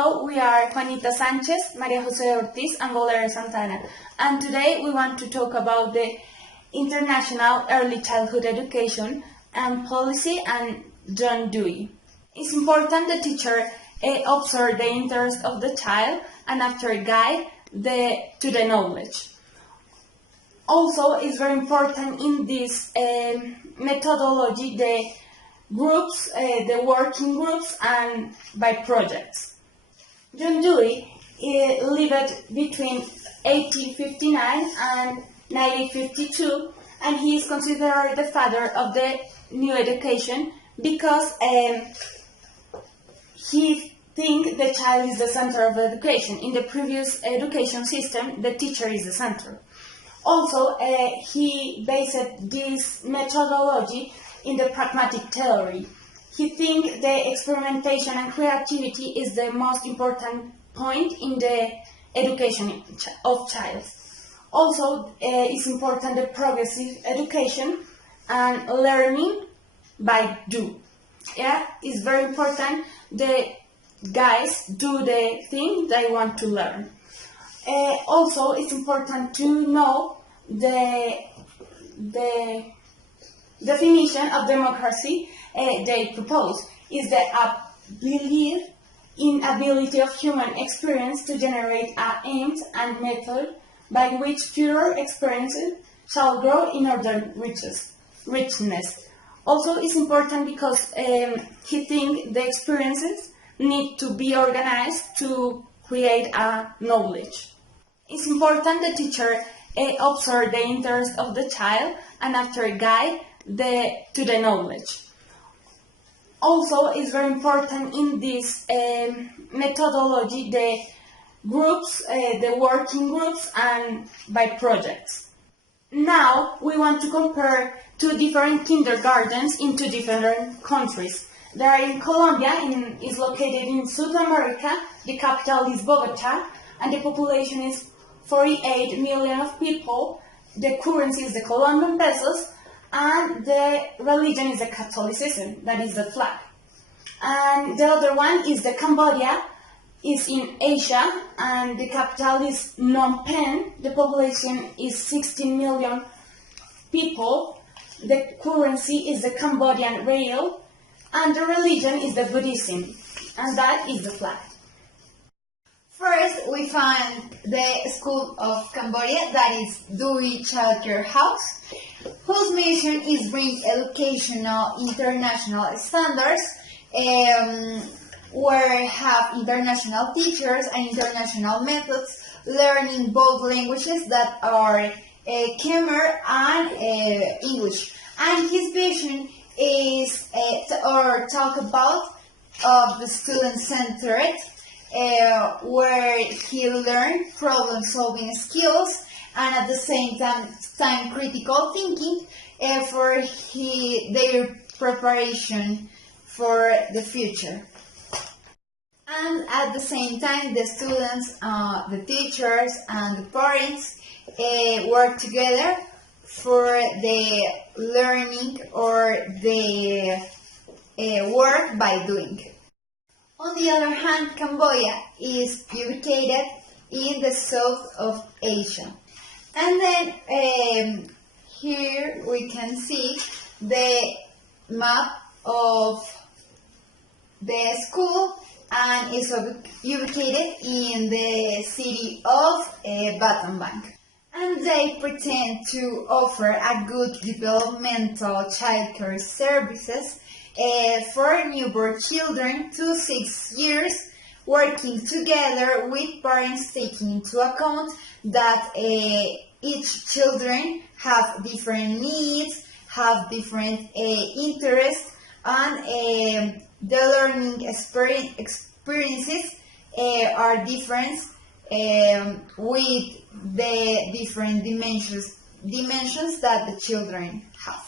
Hello, we are Juanita Sanchez, Maria Jose Ortiz, and Valeria Santana. And today we want to talk about the International Early Childhood Education and Policy and John Dewey. It's important the teacher observe the interest of the child and after guide to the knowledge. Also, it's very important in this methodology the groups, the working groups, and by projects. John Dewey lived between 1859 and 1952, and he is considered the father of the new education because he thinks the child is the center of education. In the previous education system, the teacher is the center. Also, he based this methodology in the pragmatic theory. He thinks the experimentation and creativity is the most important point in the education of child. Also, it's important the progressive education and learning by do. Yeah, it's very important the guys do the thing they want to learn. Also, it's important to know the definition of democracy they propose is the belief in ability of human experience to generate aims and method by which future experiences shall grow in order richness. Also, it's important because he thinks the experiences need to be organized to create a knowledge. It's important the teacher observe the interest of the child and after guide to the knowledge. Also, it's very important in this methodology the groups, the working groups, and by projects. Now we want to compare two different kindergartens in two different countries. They are in Colombia, is located in South America. The capital is Bogota, and the population is 48 million of people. The currency is the Colombian pesos, and the religion is the Catholicism, that is the flag. And the other one is the Cambodia, is in Asia, and the capital is Phnom Penh. The population is 16 million people. The currency is the Cambodian riel, and the religion is the Buddhism, and that is the flag. First, we find the School of Cambodia, that is Dewey Child Care House, whose mission is bring educational international standards, where have international teachers and international methods, learning both languages that are Khmer and English. And his vision is talk about of the student-centered, where he learned problem-solving skills and at the same time critical thinking for their preparation for the future. And at the same time, the students, the teachers, and the parents work together for the learning or the work by doing. On the other hand, Cambodia is located in the south of Asia. And then here we can see the map of the school, and is located in the city of Battambang. And they pretend to offer a good developmental childcare services for newborn children to 6 years, working together with parents taking into account that each children have different needs, have different interests, and the learning experiences are different with the different dimensions that the children have.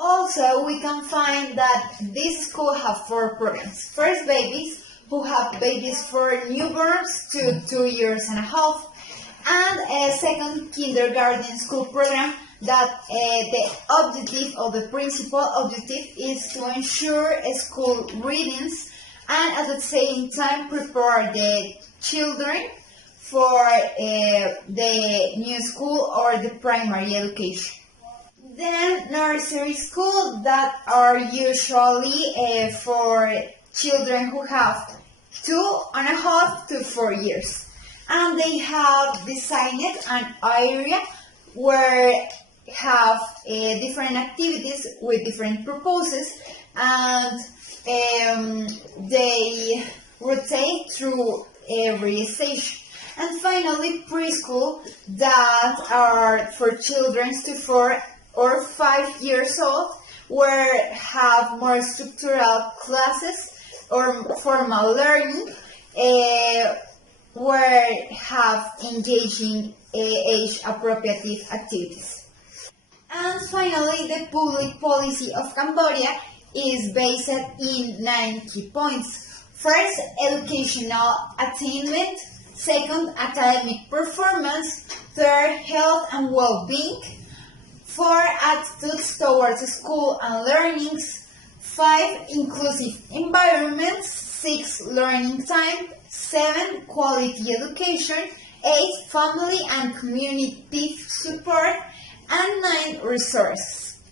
Also, we can find that this school have 4 programs. First, babies, who have babies for newborns to 2 years and a half, and a second kindergarten school program that the objective or the principal objective is to ensure school readings and at the same time prepare the children for the new school or the primary education. Then nursery school that are usually for children who have 2.5 to 4 years. And they have designed an area where have different activities with different purposes, and they rotate through every stage. And finally, preschool that are for children to 4 or 5 years old, where have more structural classes or formal learning, where have engaging age-appropriate activities. And finally, the public policy of Cambodia is based in 9 key points. First, educational attainment. Second, academic performance. Third, health and well-being. 4, attitudes towards school and learnings. 5, inclusive environments. 6, learning time. 7, quality education. 8, family and community support. And 9, resources.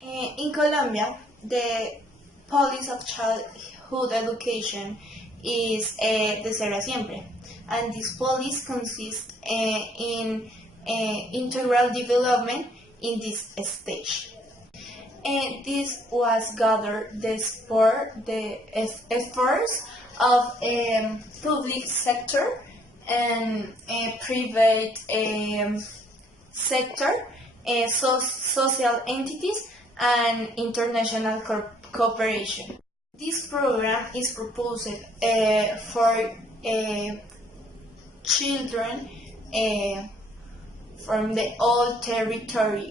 In Colombia, the policy of childhood education is de cero a siempre, and this policy consists in integral development in this stage. This was gathered the efforts of public sector and private sector, social entities, and international cooperation. This program is proposed for children from the whole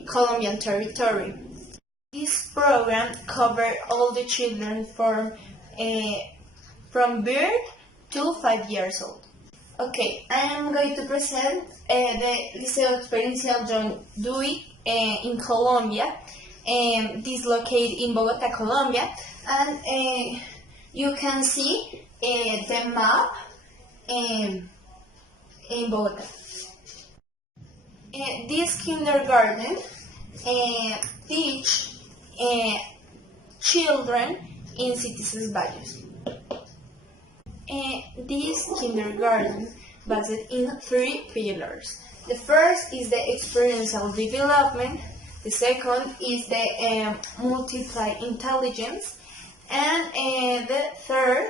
Colombian territory. This program covers all the children from birth to 5 years old. Okay, I am going to present the Liceo Experiencial John Dewey in Colombia, this located in Bogota, Colombia, and you can see the map in Bogota. This kindergarten teach children in Citizens Values. This kindergarten based in 3 pillars. The first is the experiential development, the second is the multiply intelligence, and the third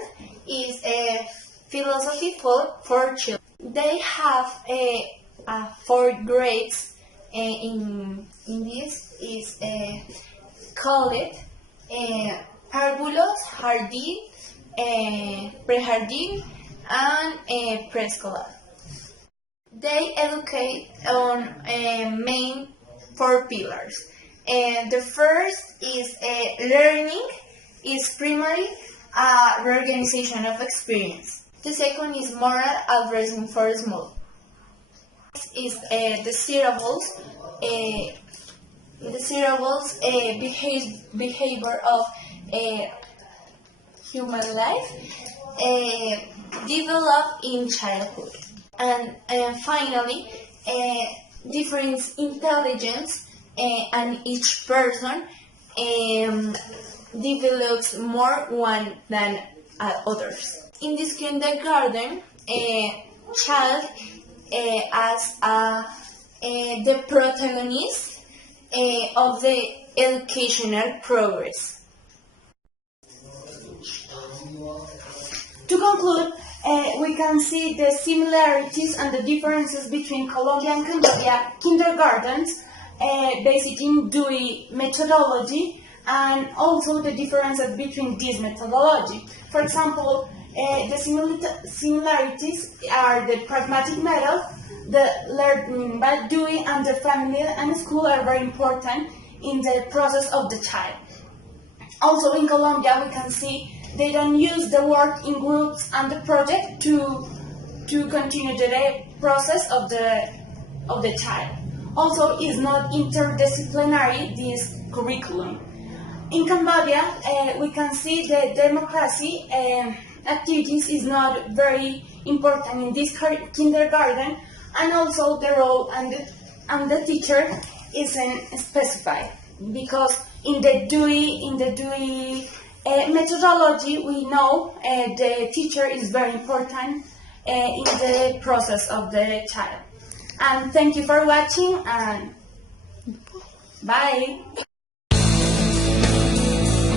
is a philosophy for children. They have 4 grades in this is called párvulos, jardín, pre-jardín, and preescolar. They educate on main 4 pillars. The first is learning, is primarily a reorganization of experience. The second is moral addressing for small. Is the cerebrals, behavior of human life developed in childhood. And finally, different intelligence, and each person develops more one than others. In this kindergarten, child as the protagonist of the educational progress. To conclude, we can see the similarities and the differences between Colombia and Cambodia kindergartens based in Dewey methodology, and also the differences between this methodology. For example, the similarities are the pragmatic method, the learning by Dewey, and the family and school are very important in the process of the child. Also in Colombia we can see they don't use the work in groups and the project to continue the process of the child. Also is not interdisciplinary this curriculum. in Cambodia, we can see that democracy activities is not very important in this kindergarten, and also the role and the teacher isn't specified, because in the Dewey methodology we know the teacher is very important in the process of the child. And thank you for watching, and bye.